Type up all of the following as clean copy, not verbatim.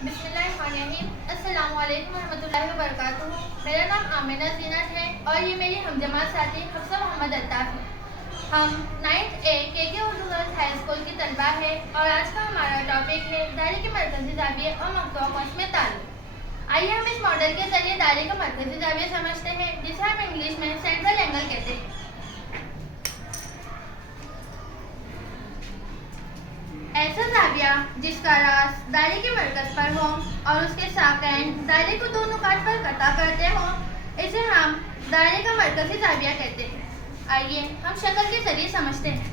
बिस्मिल्लाहिर्रहमानिर्रहीम। अस्सलाम वालेकुम रहमतुल्लाहि व बरकातुहू। मेरा नाम आमिना ज़ीनत है और ये मेरी हमजमात साथी हफ्सा मोहम्मद अल्ताफ़ है। हम 9th A KK Urdu girls high school की तलबा है और आज का हमारा टॉपिक है दायरे के मरकज़ी ज़ाविये और मक़तूआ कौस में ताल्लुक़। आइए हम इस मॉडल के ज़रिए दायरे का मरकज़ी ज़ाविया समझते हैं, जिसे हम इंग्लिश में सेंट्रल एंगल कहते हैं। ऐसा ज़ाविया जिसका रास दायरे के मरकज़ पर हो और उसके साक़ैन दायरे को दो नुकात पर कता करते हो, इसे हम दायरे का मरकज़ी ज़ाविया कहते हैं। आइए हम शक्ल के ज़रिए समझते हैं।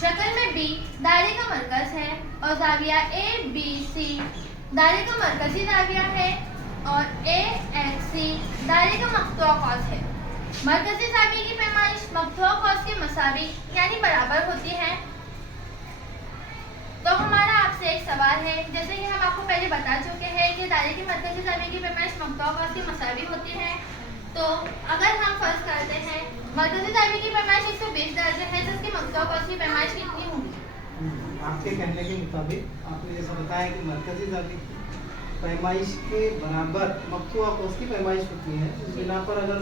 शक्ल में B दायरे का मरकज़ है और ज़ाविया ABC दायरे का मरकज़ी ज़ाविया है और AXC दायरे का मक़तूआ कौस है। मरकज़ी ज़ाविये की पैमाइश मक़तूआ कौस के मसावी यानी बराबर होती है। तो हमारा आपसे एक सवाल है, जैसे कि हम आपको पहले बता चुके हैं कि दायरे के मरकज़ी ज़ाविये की पैमाइश मक़तूआ कौस के मसावी होती है। तो अगर हम फर्ज करते हैं मरकज़ी ज़ाविये की पैमाइश 120 दर्जे है, तो इसकी मक़तूआ कौस की पैमाइश कितनी होगी? आपके कहने के मुताबिक आपने जैसा बताया कि मरकज़ी ज़ाविये की पैमाइश के बराबर मक़तूआ कौस की पैमाइश होती है, इस बिना पर अगर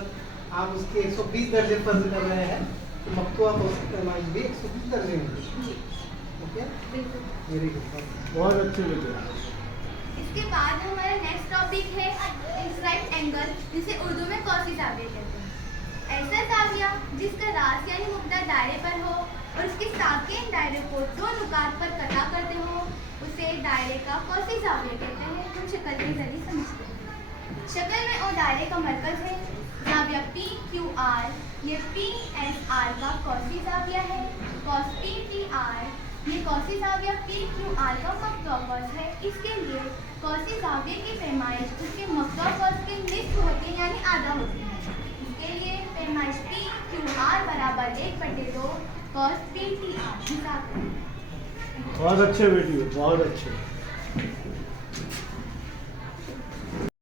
आप उसके 120 दर्जे फर्ज कर रहे हैं तो मक़तूआ कौस की पैमाइश भी 120 दर्जे होगी। ओके, वेरी गुड, बहुत अच्छे बेटे। इसके बाद हमारा नेक्स्ट टॉपिक है इंक्लाइंड एंगल, जिसे उर्दू में कौसी ज़ाविया कहते हैं। ऐसा ज़ाविया जिसका रास यानी मुब्दा दायरे पर हो और उसके साक़ैन दायरे को दो नुकात पर कता करते हो, उसे दायरे का कौसी ज़ाविया कहते हैं। हम शक्ल के ज़रिए समझते हैं। शक्ल में ओ दायरे का मरकज़ है। ज़ाविया PQR ये PSR का कौसी ज़ाविया है। कौस PTR ये कौसी ज़ाविया PQR का मक़तूआ कौस है। इसके लिए कौसी ज़ाविये की पैमाइश उसके मक़तूआ कौस के निस्फ़ होती है यानी आधा होती है। इसके लिए पैमाइश PQR बराबर 1/2 कौस PTR। बहुत अच्छे बेटी, बहुत अच्छे।